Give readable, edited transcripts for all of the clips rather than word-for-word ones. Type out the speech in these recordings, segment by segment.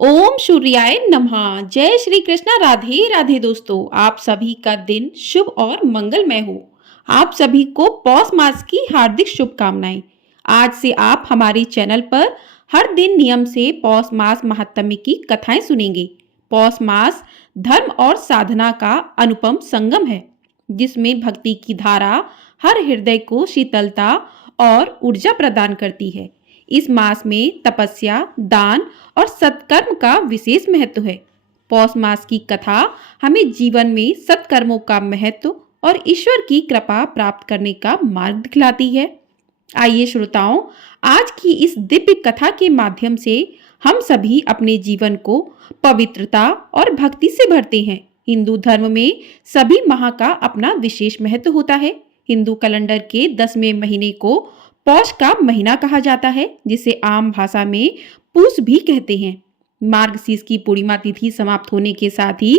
ओम सूर्याय नमः। जय श्री कृष्णा। राधे राधे दोस्तों, आप सभी का दिन शुभ और मंगलमय हो। आप सभी को पौष मास की हार्दिक शुभकामनाएं। आज से आप हमारे चैनल पर हर दिन नियम से पौष मास महात्म्य की कथाएं सुनेंगे। पौष मास धर्म और साधना का अनुपम संगम है, जिसमें भक्ति की धारा हर हृदय को शीतलता और ऊर्जा प्रदान करती है। इस मास में तपस्या, दान और सत्कर्म का विशेष महत्व है। पौष मास की कथा हमें जीवन में सत्कर्मों का महत्व और ईश्वर की कृपा प्राप्त करने का मार्ग दिखलाती है। आइए श्रोताओं, आज की इस दिव्य कथा के माध्यम से हम सभी अपने जीवन को पवित्रता और भक्ति से भरते हैं। हिंदू धर्म में सभी माह का अपना विशेष महत्व होता है। हिंदू कैलेंडर के 10वें महीने को पौष का महीना कहा जाता है, जिसे आम भाषा में पूस भी कहते हैं। मार्गशीर्ष की पूर्णिमा तिथि समाप्त होने के साथ ही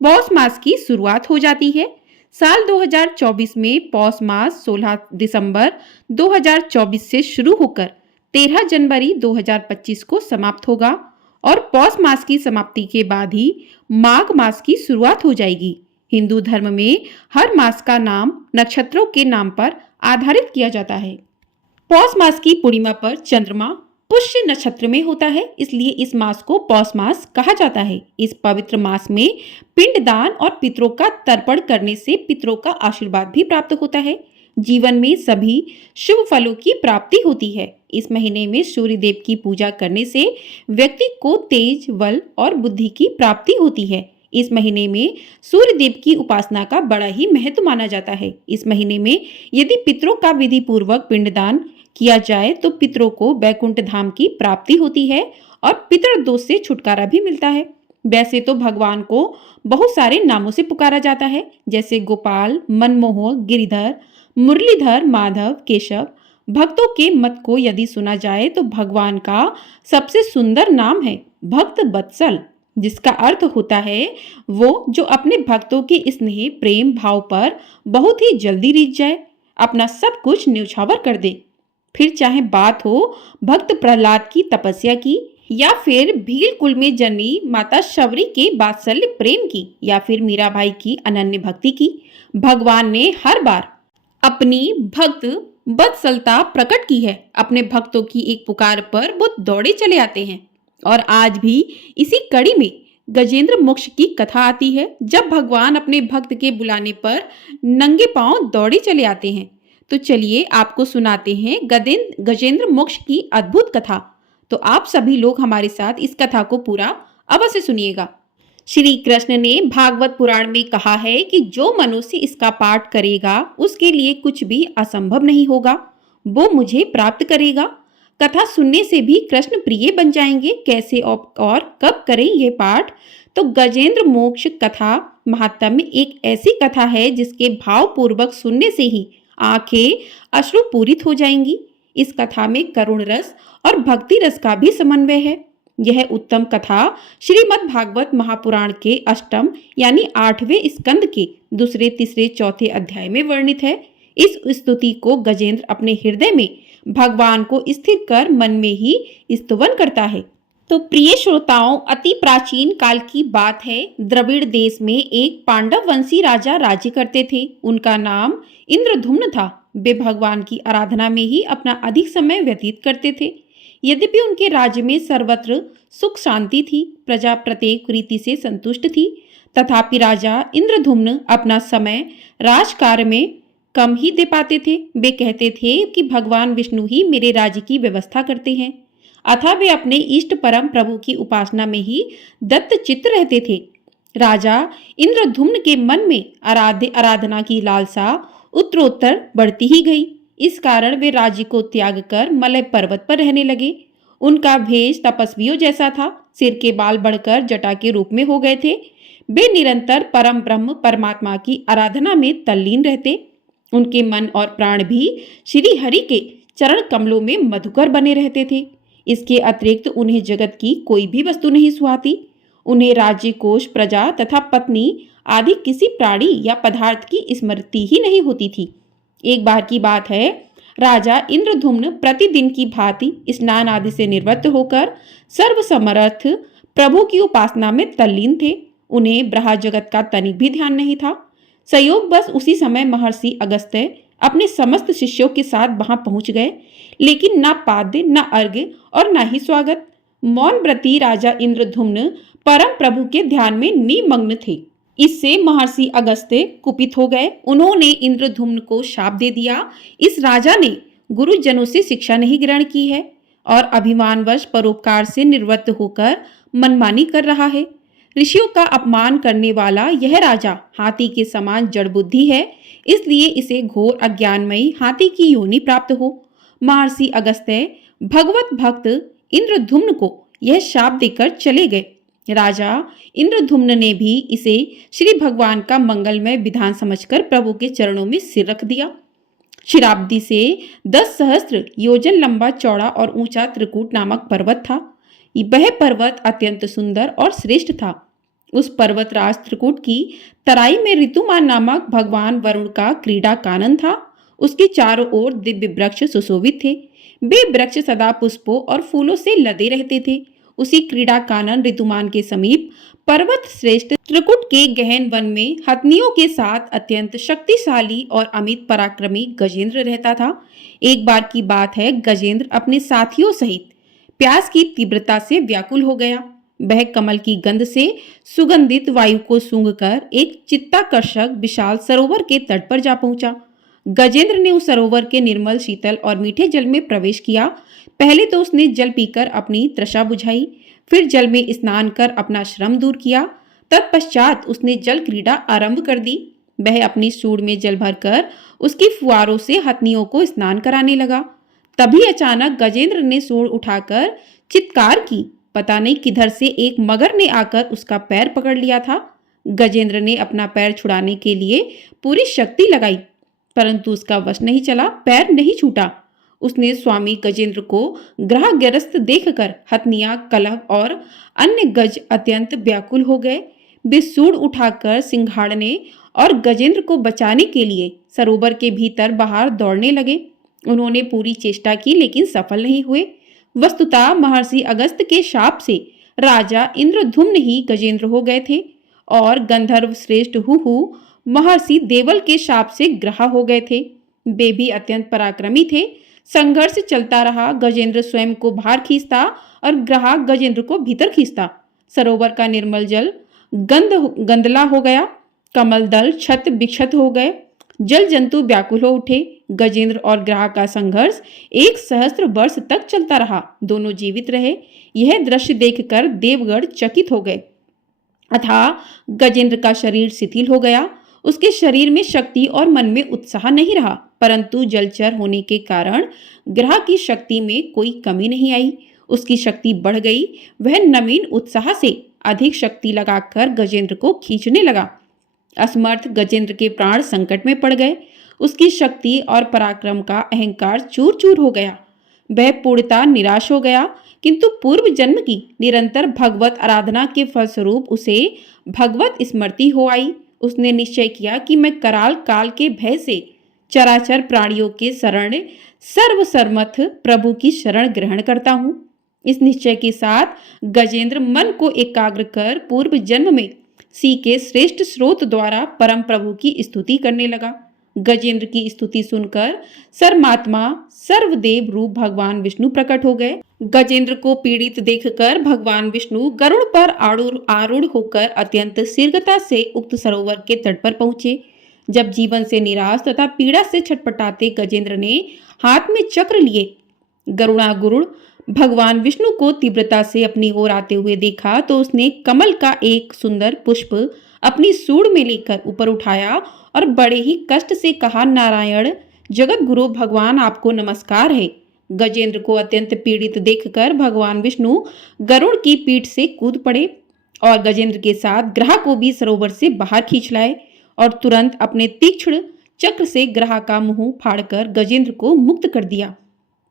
पौष मास की शुरुआत हो जाती है। साल 2024 में पौष मास 16 दिसंबर 2024 से शुरू होकर 13 जनवरी 2025 को समाप्त होगा और पौष मास की समाप्ति के बाद ही माघ मास की शुरुआत हो जाएगी। हिंदू धर्म में हर मास का नाम नक्षत्रों के नाम पर आधारित किया जाता है। पौष मास की पूर्णिमा पर चंद्रमा पुष्य नक्षत्र में होता है, इसलिए इस मास को पौष मास कहा जाता है। इस पवित्र मास में पिंडदान और पितरों का तर्पण करने से पितरों का आशीर्वाद भी प्राप्त होता है। जीवन में सभी शुभ फलों की प्राप्ति होती है। इस महीने में सूर्य देव की पूजा करने से व्यक्ति को तेज, बल और बुद्धि की प्राप्ति होती है। इस महीने में सूर्य देव की उपासना का बड़ा ही महत्व माना जाता है। इस महीने में यदि पितरों का विधि पूर्वक पिंडदान किया जाए तो पितरों को बैकुंठ धाम की प्राप्ति होती है और पितृ दोष से छुटकारा भी मिलता है। वैसे तो भगवान को बहुत सारे नामों से पुकारा जाता है, जैसे गोपाल, मनमोहक, गिरिधर, मुरलीधर, माधव, केशव। भक्तों के मत को यदि सुना जाए तो भगवान का सबसे सुंदर नाम है भक्त वत्सल, जिसका अर्थ होता है वो जो अपने भक्तों के स्नेह प्रेम भाव पर बहुत ही जल्दी रीझ जाए, अपना सब कुछ न्यौछावर कर दे। फिर चाहे बात हो भक्त प्रहलाद की तपस्या की, या फिर भील कुल में जन्मी माता शबरी के वात्सल्य प्रेम की, या फिर मीराबाई की अनन्य भक्ति की, भगवान ने हर बार अपनी भक्त वत्सलता प्रकट की है। अपने भक्तों की एक पुकार पर वो दौड़े चले आते हैं। और आज भी इसी कड़ी में गजेंद्र मोक्ष की कथा आती है, जब भगवान अपने भक्त के बुलाने पर नंगे पांव दौड़े चले आते हैं। तो चलिए आपको सुनाते हैं गजेंद्र मोक्ष की अद्भुत कथा। तो आप सभी लोग हमारे साथ इस कथा को पूरा अवश्य सुनिएगा। श्री कृष्ण ने भागवत पुराण में कहा है कि जो मनुष्य इसका पाठ करेगा उसके लिए कुछ भी असंभव नहीं होगा, वो मुझे प्राप्त करेगा। कथा सुनने से भी कृष्ण प्रिय बन जाएंगे। कैसे और कब करें ये पाठ? तो गजेंद्र मोक्ष कथा महात्म्य एक ऐसी कथा है जिसके भाव पूर्वक सुनने से ही आंखें अश्रुपूरित हो जाएंगी। इस कथा में करुण रस और भक्ति रस का भी समन्वय है। यह उत्तम कथा श्रीमद् भागवत महापुराण के अष्टम यानी 8वें स्कंद के 2, 3, 4 अध्याय में वर्णित है। इस स्तुति को गजेंद्र अपने हृदय में भगवान को स्थिर कर मन में ही स्तुवन करता है। तो प्रिय श्रोताओं, अति प्राचीन काल की बात है। द्रविड़ देश में एक पांडव वंशी राजा राज्य करते थे। उनका नाम इंद्रधुम्न था। वे भगवान की आराधना में ही अपना अधिक समय व्यतीत करते थे। यद्यपि उनके राज्य में सर्वत्र सुख शांति थी, प्रजा प्रत्येक रीति से संतुष्ट थी, तथापि राजा इंद्रधुम्न अपना समय राजकार्य में कम ही दे पाते थे। वे कहते थे कि भगवान विष्णु ही मेरे राज्य की व्यवस्था करते हैं, अतः वे अपने इष्ट परम प्रभु की उपासना में ही दत्त चित्त रहते थे। राजा इंद्रधुम्न के मन में आराधना की लालसा उत्तरोत्तर बढ़ती ही गई। इस कारण वे राज्य को त्याग कर मलय पर्वत पर रहने लगे। उनका भेष तपस्वियों जैसा था। सिर के बाल बढ़कर जटा के रूप में हो गए थे। वे निरंतर परम ब्रह्म परमात्मा की आराधना में तल्लीन रहते। उनके मन और प्राण भी श्री हरि के चरण कमलों में मधुकर बने रहते थे। इसके अतिरिक्त उन्हें जगत की कोई भी वस्तु नहीं सुहाती। उन्हें राज्य, कोष, प्रजा तथा पत्नी आदि किसी प्राणी या पदार्थ की स्मृति ही नहीं होती थी। एक बार की बात है, राजा इंद्रधुम्न प्रतिदिन की भांति स्नान आदि से निवृत्त होकर सर्वसमर्थ प्रभु की उपासना में तल्लीन थे। उन्हें ब्रह्म जगत का तनिक भी ध्यान नहीं था। संयोग बस उसी समय महर्षि अगस्त्य अपने समस्त शिष्यों के साथ वहां पहुंच गए, लेकिन ना पाद्य, ना अर्घ्य और ना ही स्वागत। मौन व्रती राजा इंद्रद्युम्न परम प्रभु के ध्यान में निमग्न थे। इससे महर्षि अगस्त्य कुपित हो गए। उन्होंने इंद्रद्युम्न को शाप दे दिया, इस राजा ने गुरुजनों से शिक्षा नहीं ग्रहण की है और अभिमानवश परोपकार से निवृत्त होकर मनमानी कर रहा है। ऋषियों का अपमान करने वाला यह राजा हाथी के समान जड़ बुद्धि है, इसलिए इसे घोर अज्ञानमयी हाथी की योनि प्राप्त हो। महर्षि अगस्त्य भगवत भक्त इंद्रद्युम्न को यह शाप देकर चले गए। राजा इंद्रद्युम्न ने भी इसे श्री भगवान का मंगलमय विधान समझकर प्रभु के चरणों में सिर रख दिया। क्षीराब्दी से 10 सहस्त्र योजन लंबा, चौड़ा और ऊंचा त्रिकूट नामक पर्वत था। वह पर्वत अत्यंत सुंदर और श्रेष्ठ था। उस पर्वतराज त्रिकूट की तराई में ऋतुमान नामक भगवान वरुण का क्रीड़ा कानन था। उसके चारों ओर दिव्य वृक्ष सुशोभित थे। वे वृक्ष सदा पुष्पों और फूलों से लदे रहते थे। उसी क्रीड़ा कानन ऋतुमान के समीप पर्वत श्रेष्ठ त्रिकुट के गहन वन में हथनियों के साथ अत्यंत शक्तिशाली और अमित पराक्रमी गजेंद्र रहता था। एक बार की बात है, गजेंद्र अपने साथियों सहित प्यास की तीव्रता से व्याकुल हो गया। वह कमल की गंध से सुगंधित वायु को सूंघकर एक चित्ताकर्षक विशाल सरोवर के तट पर जा पहुंचा। गजेंद्र ने उस सरोवर के निर्मल, शीतल और मीठे जल में प्रवेश किया। पहले तो उसने जल पीकर अपनी तृषा बुझाई, फिर जल में स्नान कर अपना श्रम दूर किया। तत्पश्चात उसने जल क्रीड़ा आरंभ कर दी। वह अपनी सूंड में जल भरकर उसकी फुआरों से हथनियों को स्नान कराने लगा। तभी अचानक गजेंद्र ने सूंड उठाकर चित्कार की। पता नहीं किधर से एक मगर ने आकर उसका पैर पकड़ लिया था। गजेंद्र ने अपना पैर छुड़ाने के लिए पूरी शक्ति लगाई, परंतु उसका वश नहीं चला, पैर नहीं छूटा। उसने स्वामी गजेंद्र को ग्रहग्रस्त देखकर हथनियां, कलह और अन्य गज अत्यंत व्याकुल हो गए। वे सूंड उठाकर सिंघाड़ने और गजेंद्र को बचाने के लिए सरोवर के भीतर बाहर दौड़ने लगे। उन्होंने पूरी चेष्टा की, लेकिन सफल नहीं हुए। वस्तुतः महर्षि अगस्त्य के शाप से राजा इंद्रद्युम्न ही गजेंद्र हो गए थे और गंधर्व श्रेष्ठ हुहु महर्षि देवल के शाप से ग्रह हो गए थे। वे भी अत्यंत पराक्रमी थे। संघर्ष चलता रहा। गजेंद्र स्वयं को बाहर खींचता और ग्रह गजेंद्र को भीतर खींचता। सरोवर का निर्मल जल गंदला हो गया। कमल दल छत विक्षत हो गए। जल जंतु व्याकुल हो उठे। गजेंद्र और ग्रह का संघर्ष 1 सहस्त्र वर्ष तक चलता रहा। दोनों जीवित रहे। यह दृश्य देखकर देवगण चकित हो गए। अतः गजेंद्र का शरीर शिथिल हो गया। उसके शरीर में शक्ति और मन में उत्साह नहीं रहा, परंतु जलचर होने के कारण ग्रह की शक्ति में कोई कमी नहीं आई। उसकी शक्ति बढ़ गई। वह नवीन उत्साह से अधिक शक्ति लगाकर गजेंद्र को खींचने लगा। असमर्थ गजेंद्र के प्राण संकट में पड़ गए। उसकी शक्ति और पराक्रम का अहंकार चूर चूर हो गया। वह पूर्णतः निराश हो गया, किंतु पूर्व जन्म की निरंतर भगवत आराधना के फलस्वरूप उसे भगवत स्मृति हो आई। उसने निश्चय किया कि मैं कराल काल के भय से चराचर प्राणियों के शरण सर्वसर्मथ प्रभु की शरण ग्रहण करता हूँ। इस निश्चय के साथ गजेंद्र मन को एकाग्र कर पूर्व जन्म में सी के श्रेष्ठ स्रोत द्वारा परम प्रभु की स्तुति करने लगा। गजेंद्र की स्तुति सुनकर सर्वमात्मा सर्वदेव रूप भगवान विष्णु प्रकट हो गए। गजेंद्र को पीड़ित देखकर भगवान विष्णु गरुड़ पर आरूढ़ होकर अत्यंत शीघ्रता से उक्त सरोवर के तट पर पहुंचे। जब जीवन से निराश तथा पीड़ा से छटपटाते गजेंद्र ने हाथ में चक्र लिए गरुड़ भगवान विष्णु को तीव्रता से अपनी ओर आते हुए देखा तो उसने कमल का एक सुंदर पुष्प अपनी सूंड में लेकर ऊपर उठाया और बड़े ही कष्ट से कहा, नारायण जगत गुरु भगवान आपको नमस्कार है। गजेंद्र को अत्यंत पीड़ित देखकर भगवान विष्णु गरुड़ की पीठ से कूद पड़े और गजेंद्र के साथ ग्रह को भी सरोवर से बाहर खींच लाए और तुरंत अपने तीक्ष्ण चक्र से ग्रह का मुंह फाड़कर गजेंद्र को मुक्त कर दिया।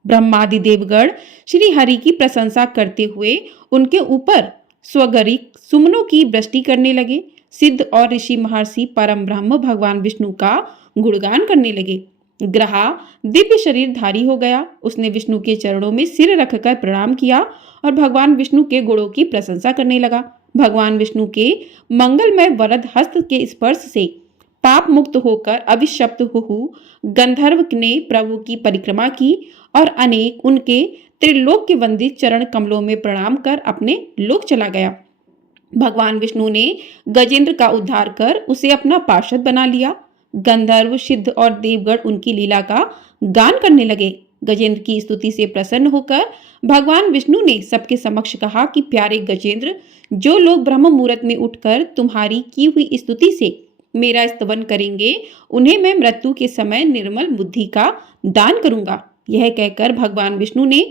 ब्रह्मादि देवगण श्री हरि की प्रशंसा करते हुए उनके ऊपर स्वगरिक सुमनों की वृष्टि करने लगे। सिद्ध और ऋषि महर्षि परम ब्रह्म भगवान विष्णु का गुणगान करने लगे। ग्रहा दिव्य शरीरधारी हो गया। उसने विष्णु के चरणों में सिर रखकर प्रणाम किया और भगवान विष्णु के गुणों की प्रशंसा करने लगा। भगवान विष्णु के मंगलमय वरद हस्त के स्पर्श से पाप मुक्त होकर अभिशप्त हुहु गंधर्व ने प्रभु की परिक्रमा की और अनेक उनके त्रिलोक के वंदित चरण कमलों में प्रणाम कर अपने लोक चला गया। भगवान विष्णु ने गजेंद्र का उद्धार कर उसे अपना पार्षद बना लिया। गंधर्व, सिद्ध और देवगण उनकी लीला का गान करने लगे। गजेंद्र की स्तुति से प्रसन्न होकर भगवान विष्णु ने सबके समक्ष कहा कि प्यारे गजेंद्र, जो लोग ब्रह्म मुहूर्त में उठकर तुम्हारी की हुई स्तुति से मेरा स्तवन करेंगे, उन्हें मैं मृत्यु के समय निर्मल बुद्धि का दान करूंगा। यह कहकर भगवान विष्णु ने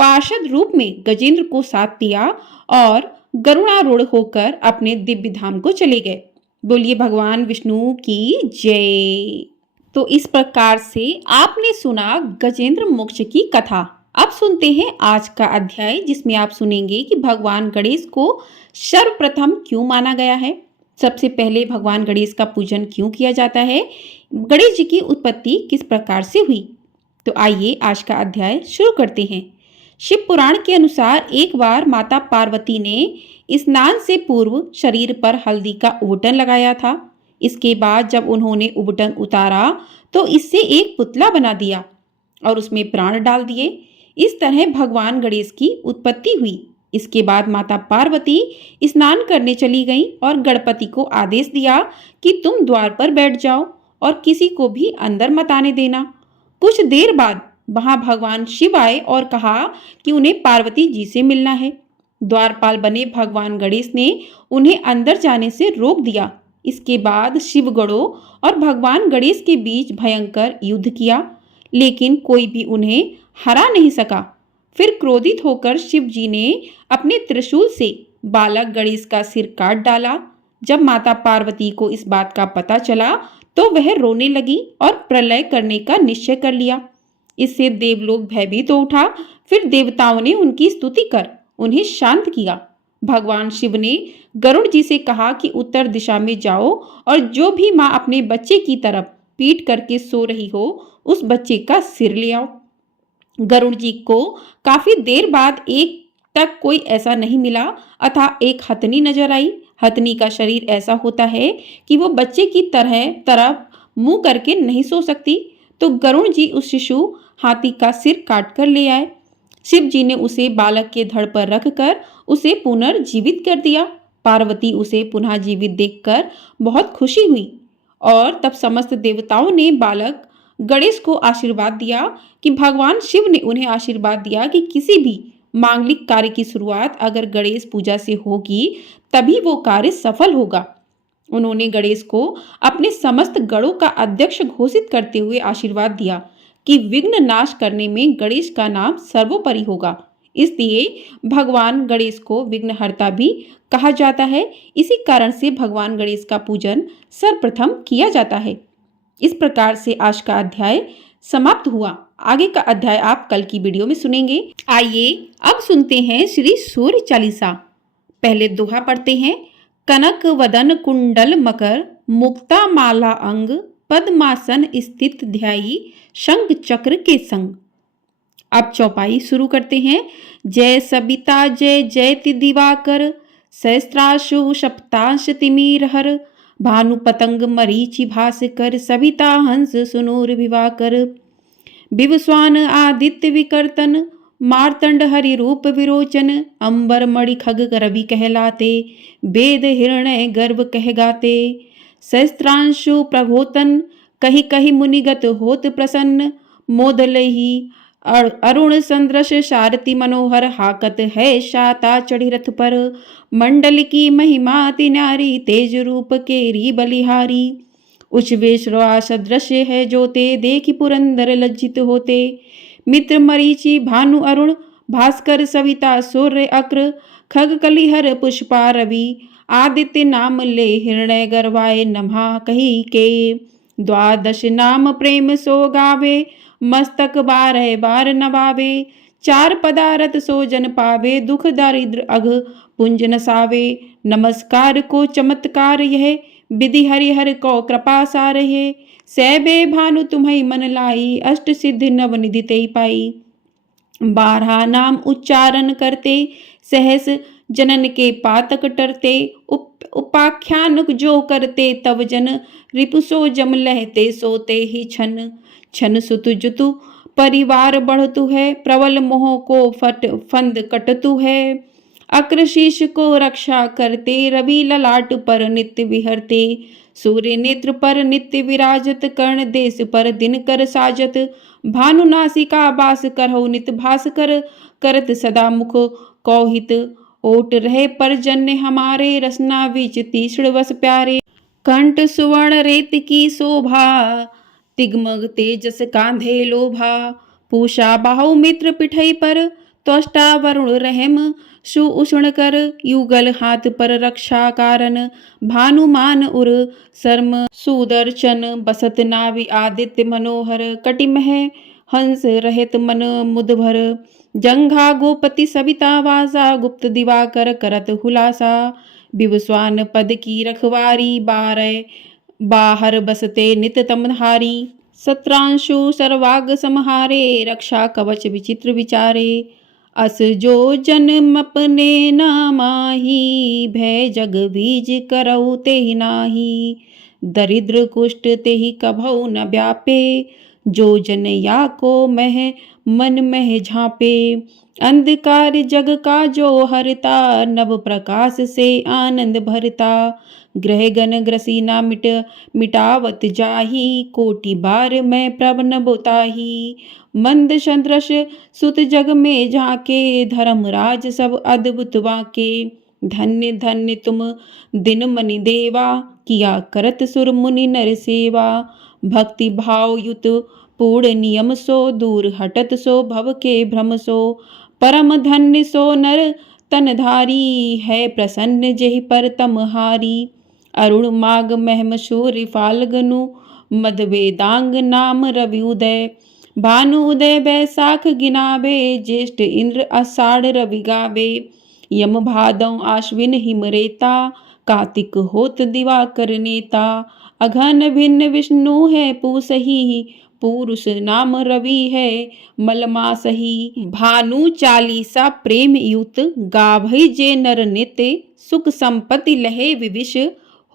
पार्षद रूप में गजेंद्र को साथ दिया और गरुड़ारूढ़ होकर अपने दिव्य धाम को चले गए। बोलिए भगवान विष्णु की जय। तो इस प्रकार से आपने सुना गजेंद्र मोक्ष की कथा। अब सुनते हैं आज का अध्याय, जिसमें आप सुनेंगे कि भगवान गणेश को सर्वप्रथम क्यों माना गया है। सबसे पहले भगवान गणेश का पूजन क्यों किया जाता है, गणेश जी की उत्पत्ति किस प्रकार से हुई। तो आइए आज का अध्याय शुरू करते हैं। शिव पुराण के अनुसार एक बार माता पार्वती ने स्नान से पूर्व शरीर पर हल्दी का उबटन लगाया था। इसके बाद जब उन्होंने उबटन उतारा तो इससे एक पुतला बना दिया और उसमें प्राण डाल दिए। इस तरह भगवान गणेश की उत्पत्ति हुई। इसके बाद माता पार्वती स्नान करने चली गईं और गणपति को आदेश दिया कि तुम द्वार पर बैठ जाओ और किसी को भी अंदर मत आने देना। कुछ देर बाद वहां भगवान शिव आए और कहा कि उन्हें पार्वती जी से मिलना है। द्वारपाल बने भगवान गणेश ने उन्हें अंदर जाने से रोक दिया। इसके बाद शिव गणों और भगवान गणेश के बीच भयंकर युद्ध किया, लेकिन कोई भी उन्हें हरा नहीं सका। फिर क्रोधित होकर शिव जी ने अपने त्रिशूल से बालक गणेश का सिर काट डाला। जब माता पार्वती को इस बात का पता चला तो वह रोने लगी और प्रलय करने का निश्चय कर लिया। इससे देवलोक भयभीत हो उठा। फिर देवताओं ने उनकी स्तुति कर उन्हें शांत किया। भगवान शिव ने गरुड़ जी से कहा कि उत्तर दिशा में जाओ और जो भी माँ अपने बच्चे की तरफ पीठ करके सो रही हो, उस बच्चे का सिर ले आओ। गरुड़ जी को काफी देर बाद एक तक कोई ऐसा नहीं मिला, अतः एक हथनी नजर आई। हथनी का शरीर ऐसा होता है कि वो बच्चे की तरफ मुंह करके नहीं सो सकती। तो गरुड़ जी उस शिशु हाथी का सिर काट कर ले आए। शिव जी ने उसे बालक के धड़ पर रखकर उसे पुनर्जीवित कर दिया। पार्वती उसे पुनः जीवित देखकर बहुत खुशी हुई और तब समस्त देवताओं ने बालक गणेश को आशीर्वाद दिया कि भगवान शिव ने उन्हें आशीर्वाद दिया कि किसी भी मांगलिक कार्य की शुरुआत अगर गणेश पूजा से होगी तभी वो कार्य सफल होगा। उन्होंने गणेश को अपने समस्त गणों का अध्यक्ष घोषित करते हुए आशीर्वाद दिया कि विघ्न नाश करने में गणेश का नाम सर्वोपरि होगा। इसलिए भगवान गणेश को विघ्नहर्ता भी कहा जाता है। इसी कारण से भगवान गणेश का पूजन सर्वप्रथम किया जाता है। इस प्रकार से आज का अध्याय समाप्त हुआ। आगे का अध्याय आप कल की वीडियो में सुनेंगे। आइए अब सुनते हैं श्री सूर्य चालीसा। पहले दोहा पढ़ते हैं। कनक वदन कुंडल मकर मुक्ता माला अंग पद्मासन स्थित ध्यायी शंख चक्र के संग। अब चौपाई शुरू करते हैं। जय सबिता जय जयति दिवाकर सहस्त्राशु सप्तांश तिमिर हर भानु पतंग मरीचि भास्कर सविता हंस सुनूर विवाकर विवस्वान आदित्य विकर्तन मार्तंड हरि रूप विरोचन अंबर मणि खग रवि कहलाते वेद हिरण्य गर्भ कह गाते सहस्त्रांशु प्रघोतन कही कही मुनिगत होत प्रसन्न मोदलही अरुण संदृश सारथी मनोहर हाकत है शाता चढ़ी रथ पर मंडल की महिमा तिनारी तेज रूप केरी बलिहारी उच्चवेश सदृश्य है जोते देखी पुरंदर लज्जित होते मित्र मरीचि भानु अरुण भास्कर सविता सूर्य अक्र खग कलिहर पुष्पा रवि आदित्य नाम ले हिरण्य गर्वाय नमः कही के द्वादश नाम प्रेम सो गावे मस्तक बारह बार नवावे चार पदारथ सो जन पावे दुख दारिद्र अघ पुंज नसावे नमस्कार को चमत्कार यह विधि हरिहर को कृपा सार है सैबे भानु तुम्हें मन लाई, अष्ट सिद्धि नवनिधि तेहि पाई। 12 नाम उच्चारण करते, सहस जनन के पातक टरते। उपाख्यान जो करते, तव जन रिपुसो जम लहते सोते ही छन। छन सुत जुतु परिवार बढ़तु है, प्रबल मोह को फंद कटतु है। अक्रशीष को रक्षा करते, रवि ललाट पर नित्य विहरते। सूर्य नेत्र पर नित्य विराजत, कर्ण देश पर दिन कर साजत। भानु नासिका बास करहु नित भास्कर, करत सदा मुख कौहित। ओट रहे परजन्य हमारे, रसना बीच तीक्ष्ण वस प्यारे। कंठ सुवर्ण रेत की शोभा, तिग्मग तेजस कांधे लोभा। पूषा बाहु मित्र पिठई पर, त्वष्टा वरुण रहम सु उष्ण कर। युगल हाथ पर रक्षा कारण, भानुमान उर शर्म सुदर्शन। बसत नाभि आदित्य मनोहर, कटिमह हंस रहित मन मुदभर। जंघा गोपति सविता वासा, गुप्त दिवाकर करत हुलासा। विवस्वान पद की रखवारी, बाहर बसते नित तमहारी। सत्रांशु सर्वाग समहारे, रक्षा कवच विचित्र विचारे। अस जो जन्म अपने न माही, भय जग बीज करऊ तेहि नाही। दरिद्र कुष्ठ तेहि कभऊ न व्यापे, जो जन या को मह मन मह झाँपे। अंधकार जग का जो हरता, नव प्रकाश से आनंद भरता। ग्रह गण ग्रसी ना मिटावत जाही, कोटि बार मैं प्रभ न बोताही। मंद सदृश सुत जग में झाके, धर्मराज सब अद्भुत वाके। धन्य धन्य तुम दिन मनि देवा, किया करत सुर मुनि नर सेवा। भक्ति भाव युत पूर्ण नियम सो, दूर हटत सो भव के भ्रम सो। परम धन्य सो नर तनधारी, है प्रसन्न जेहि पर तमहारी। अरुण माग महम सूर्य फाल्गुनु, मद वेदांग नाम रवि उदय। भानु उदय बैसाख गिनावे, ज्येष्ठ इंद्र आषाढ़ रवि गावे। यम भादौ आश्विन हिमरेता, कार्तिक होत दिवाकर नेता। अघन भिन्न विष्णु है पूसही, पुरुष नाम रवि है मलमासही। भानु चालीसा प्रेम युत, गावै जे नर नित्य। सुख संपत्ति लहे विविश,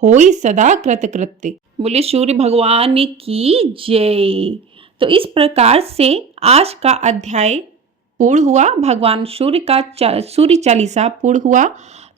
होई सदा कृतकृत्य। बोले सूर्य भगवान की जय। तो इस प्रकार से आज का अध्याय पूर्ण हुआ, भगवान सूर्य का सूर्य चालीसा पूर्ण हुआ।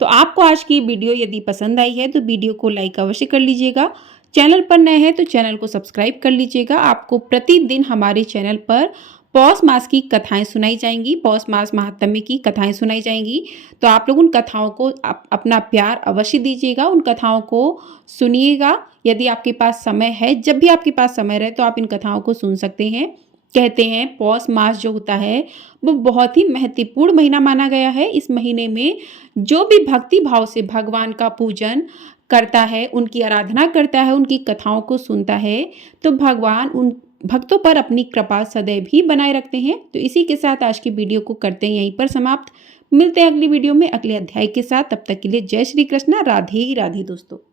तो आपको आज की वीडियो यदि पसंद आई है तो वीडियो को लाइक अवश्य कर लीजिएगा। चैनल पर नए हैं तो चैनल को सब्सक्राइब कर लीजिएगा। आपको प्रतिदिन हमारे चैनल पर पौष मास की कथाएं सुनाई जाएंगी, पौष मास महात्म्य की कथाएं सुनाई जाएंगी। तो आप लोग उन कथाओं को अपना प्यार अवश्य दीजिएगा, उन कथाओं को सुनिएगा। यदि आपके पास समय है, जब भी आपके पास समय रहे तो आप इन कथाओं को सुन सकते हैं। कहते हैं पौष मास जो होता है वो बहुत ही महत्वपूर्ण महीना माना गया है। इस महीने में जो भी भक्ति भाव से भगवान का पूजन करता है, उनकी आराधना करता है, उनकी कथाओं को सुनता है, तो भगवान उन भक्तों पर अपनी कृपा सदैव ही बनाए रखते हैं। तो इसी के साथ आज की वीडियो को करते हैं यहीं पर समाप्त। मिलते हैं अगली वीडियो में अगले अध्याय के साथ। तब तक के लिए जय श्री कृष्णा, राधे राधे दोस्तों।